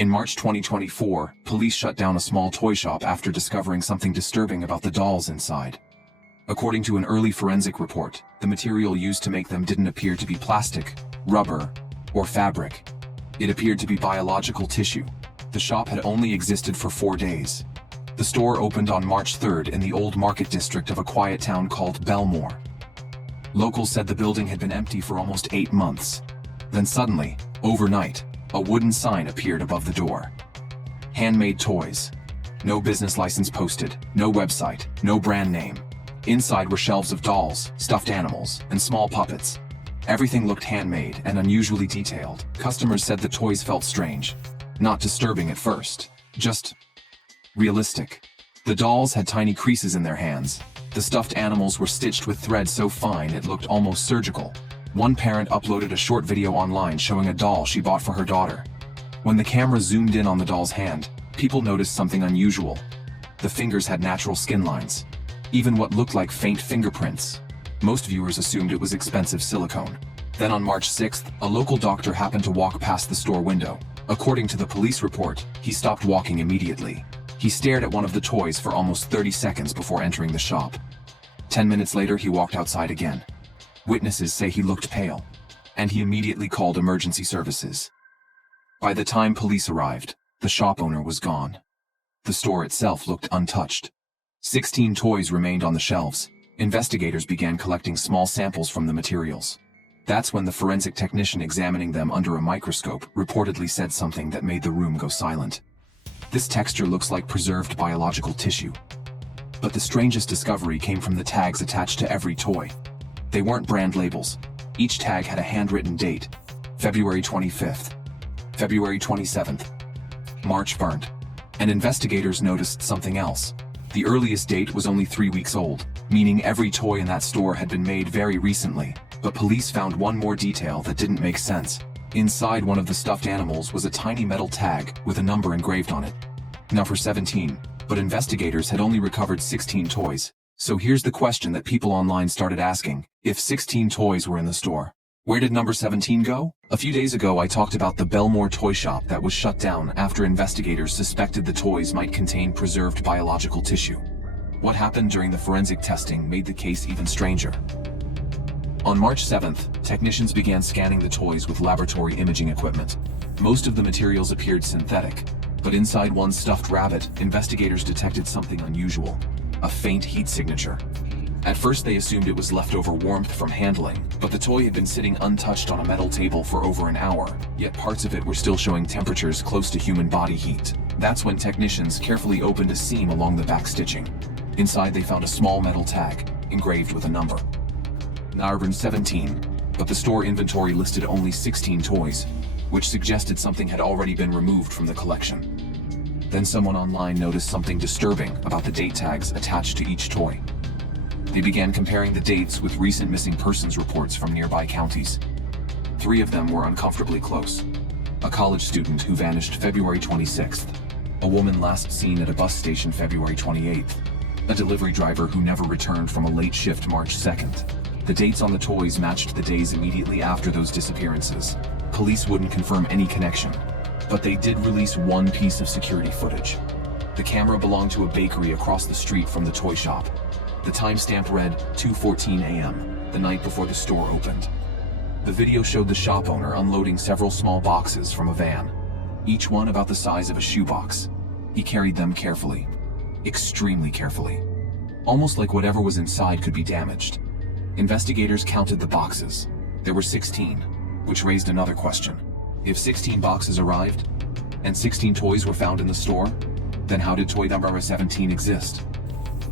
In March 2024, police shut down a small toy shop after discovering something disturbing about the dolls inside. According to an early forensic report, the material used to make them didn't appear to be plastic, rubber, or fabric. It appeared to be biological tissue. The shop had only existed for 4 days. The store opened on March 3rd in the old market district of a quiet town called Belmore. Locals said the building had been empty for almost 8 months. Then suddenly, overnight, a wooden sign appeared above the door. Handmade toys. No business license posted, no website, no brand name. Inside were shelves of dolls, stuffed animals, and small puppets. Everything looked handmade and unusually detailed. Customers said the toys felt strange. Not disturbing at first, just realistic. The dolls had tiny creases in their hands. The stuffed animals were stitched with thread so fine it looked almost surgical. One parent uploaded a short video online showing a doll she bought for her daughter. When the camera zoomed in on the doll's hand, people noticed something unusual. The fingers had natural skin lines. Even what looked like faint fingerprints. Most viewers assumed it was expensive silicone. Then on March 6th, a local doctor happened to walk past the store window. According to the police report, he stopped walking immediately. He stared at one of the toys for almost 30 seconds before entering the shop. 10 minutes later, he walked outside again. Witnesses say he looked pale, and he immediately called emergency services. By the time police arrived, the shop owner was gone. The store itself looked untouched. 16 toys remained on the shelves. Investigators began collecting small samples from the materials. That's when the forensic technician examining them under a microscope reportedly said something that made the room go silent. This texture looks like preserved biological tissue. But the strangest discovery came from the tags attached to every toy. They weren't brand labels. Each tag had a handwritten date. February 25th. February 27th. March burned. And investigators noticed something else. The earliest date was only 3 weeks old, meaning every toy in that store had been made very recently. But police found one more detail that didn't make sense. Inside one of the stuffed animals was a tiny metal tag with a number engraved on it. Number 17, but investigators had only recovered 16 toys. So here's the question that people online started asking. If 16 toys were in the store, where did number 17 go? A few days ago I talked about the Belmore toy shop that was shut down after investigators suspected the toys might contain preserved biological tissue. What happened during the forensic testing made the case even stranger. On March 7th, technicians began scanning the toys with laboratory imaging equipment. Most of the materials appeared synthetic, but inside one stuffed rabbit, investigators detected something unusual. A faint heat signature. At first they assumed it was leftover warmth from handling, but the toy had been sitting untouched on a metal table for over an hour, yet parts of it were still showing temperatures close to human body heat. That's when technicians carefully opened a seam along the back stitching. Inside they found a small metal tag, engraved with a number. Number 17, but the store inventory listed only 16 toys, which suggested something had already been removed from the collection. Then someone online noticed something disturbing about the date tags attached to each toy. They began comparing the dates with recent missing persons reports from nearby counties. 3 of them were uncomfortably close. A college student who vanished February 26th. A woman last seen at a bus station February 28th. A delivery driver who never returned from a late shift March 2nd. The dates on the toys matched the days immediately after those disappearances. Police wouldn't confirm any connection, but they did release one piece of security footage. The camera belonged to a bakery across the street from the toy shop. The timestamp read 2:14 a.m., the night before the store opened. The video showed the shop owner unloading several small boxes from a van, each one about the size of a shoebox. He carried them carefully, extremely carefully, almost like whatever was inside could be damaged. Investigators counted the boxes. There were 16, which raised another question. If 16 boxes arrived, and 16 toys were found in the store, then how did toy number 17 exist?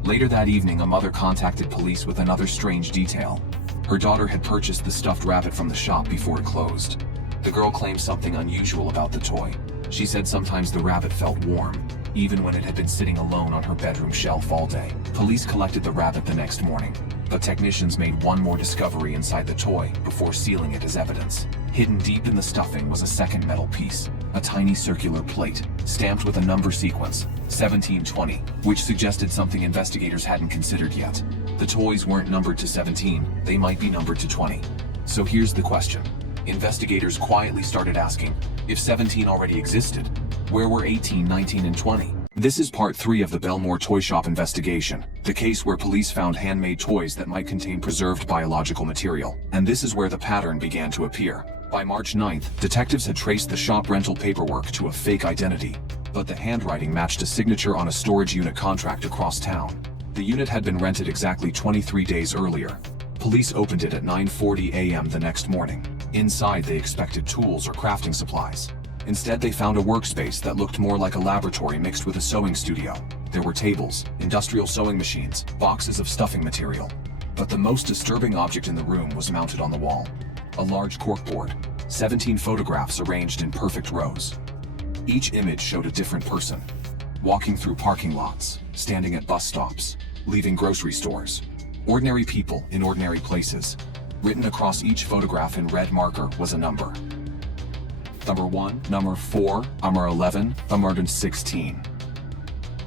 Later that evening, a mother contacted police with another strange detail. Her daughter had purchased the stuffed rabbit from the shop before it closed. The girl claimed something unusual about the toy. She said sometimes the rabbit felt warm, even when it had been sitting alone on her bedroom shelf all day. Police collected the rabbit the next morning, but technicians made one more discovery inside the toy before sealing it as evidence. Hidden deep in the stuffing was a second metal piece, a tiny circular plate, stamped with a number sequence, 1720, which suggested something investigators hadn't considered yet. The toys weren't numbered to 17, they might be numbered to 20. So here's the question. Investigators quietly started asking, if 17 already existed, Where were 18, 19, and 20? This is part 3 of the Belmore toy shop investigation, the case where police found handmade toys that might contain preserved biological material. And this is where the pattern began to appear. By March 9th, detectives had traced the shop rental paperwork to a fake identity, but the handwriting matched a signature on a storage unit contract across town. The unit had been rented exactly 23 days earlier. Police opened it at 9:40 a.m. the next morning. Inside, they expected tools or crafting supplies. Instead, they found a workspace that looked more like a laboratory mixed with a sewing studio. There were tables, industrial sewing machines, boxes of stuffing material. But the most disturbing object in the room was mounted on the wall. A large corkboard, 17 photographs arranged in perfect rows. Each image showed a different person, walking through parking lots, standing at bus stops, leaving grocery stores. Ordinary people in ordinary places. Written across each photograph in red marker was a number. Number 1, number 4, number 11, number 16.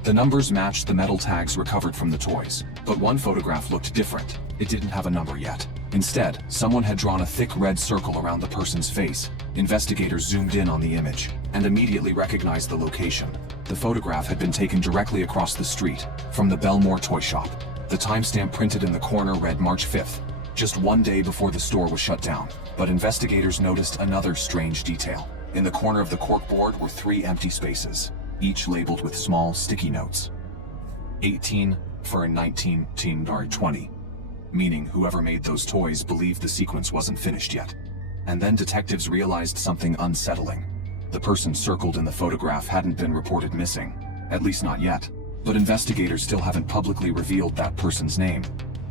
The numbers matched the metal tags recovered from the toys, but one photograph looked different. It didn't have a number yet. Instead, someone had drawn a thick red circle around the person's face. Investigators zoomed in on the image and immediately recognized the location. The photograph had been taken directly across the street, from the Belmore toy shop. The timestamp printed in the corner read March 5th, just one day before the store was shut down. But investigators noticed another strange detail. In the corner of the corkboard were 3 empty spaces, each labeled with small sticky notes. 18 for 19, 20. Meaning whoever made those toys believed the sequence wasn't finished yet. And then detectives realized something unsettling. The person circled in the photograph hadn't been reported missing, at least not yet. But investigators still haven't publicly revealed that person's name,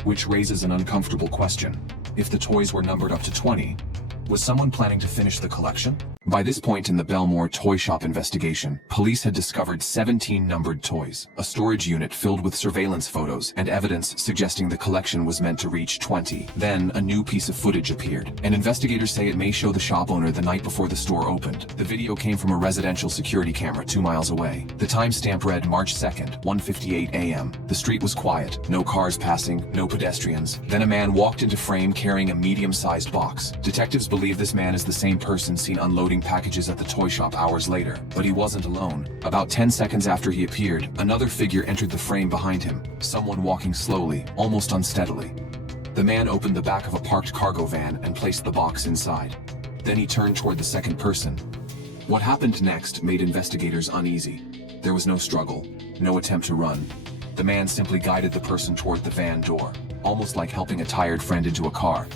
which raises an uncomfortable question. If the toys were numbered up to 20, was someone planning to finish the collection? By this point in the Belmore toy shop investigation, police had discovered 17 numbered toys, a storage unit filled with surveillance photos and evidence suggesting the collection was meant to reach 20. Then, a new piece of footage appeared, and investigators say it may show the shop owner the night before the store opened. The video came from a residential security camera 2 miles away. The timestamp read March 2nd, 1:58 a.m. The street was quiet, no cars passing, no pedestrians. Then a man walked into frame carrying a medium-sized box. Detectives believe this man is the same person seen unloading packages at the toy shop hours later, but he wasn't alone. About 10 seconds after he appeared, another figure entered the frame behind him, someone walking slowly, almost unsteadily. The man opened the back of a parked cargo van and placed the box inside. Then he turned toward the second person. What happened next made investigators uneasy. There was no struggle, no attempt to run. The man simply guided the person toward the van door, almost like helping a tired friend into a car.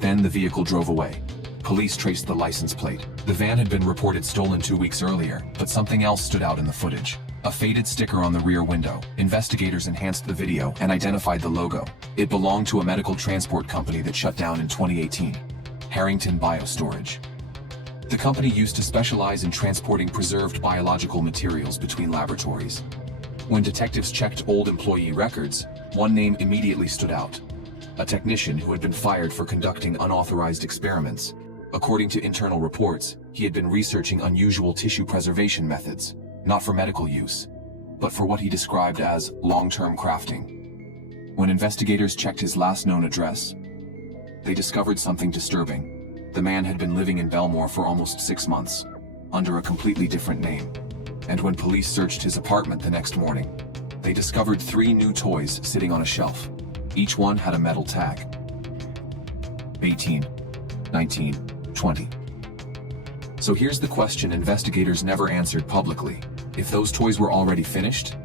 Then the vehicle drove away. Police traced the license plate. The van had been reported stolen 2 weeks earlier, but something else stood out in the footage. A faded sticker on the rear window. Investigators enhanced the video and identified the logo. It belonged to a medical transport company that shut down in 2018. Harrington Biostorage. The company used to specialize in transporting preserved biological materials between laboratories. When detectives checked old employee records, one name immediately stood out. A technician who had been fired for conducting unauthorized experiments. According to internal reports, he had been researching unusual tissue preservation methods, not for medical use, but for what he described as long-term crafting. When investigators checked his last known address, they discovered something disturbing. The man had been living in Belmore for almost 6 months, under a completely different name. And when police searched his apartment the next morning, they discovered 3 new toys sitting on a shelf. Each one had a metal tag. 18, 19, 20. So here's the question investigators never answered publicly. If those toys were already finished,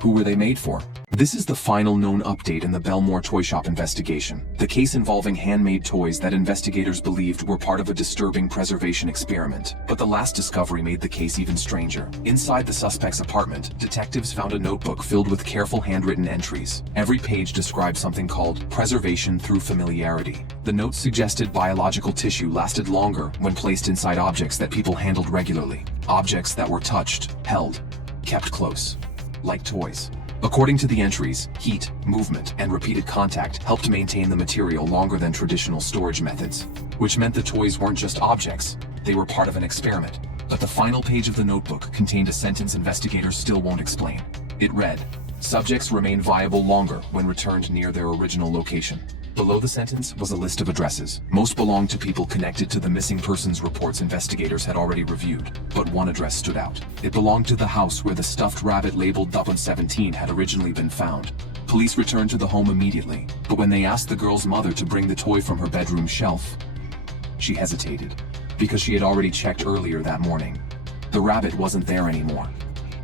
who were they made for? This is the final known update in the Belmore toy shop investigation, the case involving handmade toys that investigators believed were part of a disturbing preservation experiment. But the last discovery made the case even stranger. Inside the suspect's apartment, detectives found a notebook filled with careful handwritten entries. Every page described something called preservation through familiarity. The notes suggested biological tissue lasted longer when placed inside objects that people handled regularly. Objects that were touched, held, kept close, like toys. According to the entries, heat, movement, and repeated contact helped maintain the material longer than traditional storage methods, which meant the toys weren't just objects, they were part of an experiment. But the final page of the notebook contained a sentence investigators still won't explain. It read, "Subjects remain viable longer when returned near their original location." Below the sentence was a list of addresses. Most belonged to people connected to the missing persons reports investigators had already reviewed, but one address stood out. It belonged to the house where the stuffed rabbit labeled 017 had originally been found. Police returned to the home immediately, but when they asked the girl's mother to bring the toy from her bedroom shelf, she hesitated, because she had already checked earlier that morning. The rabbit wasn't there anymore.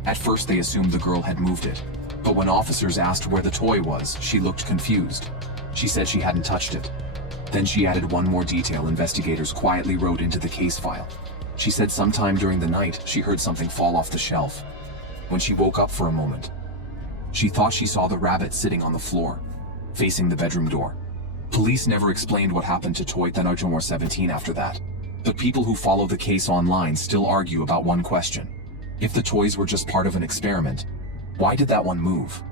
At first they assumed the girl had moved it, but when officers asked where the toy was, she looked confused. She said she hadn't touched it. Then she added one more detail investigators quietly wrote into the case file. She said sometime during the night she heard something fall off the shelf. When she woke up for a moment, she thought she saw the rabbit sitting on the floor, facing the bedroom door. Police never explained what happened to toy 017 after that, but people who follow the case online still argue about one question. If the toys were just part of an experiment, why did that one move?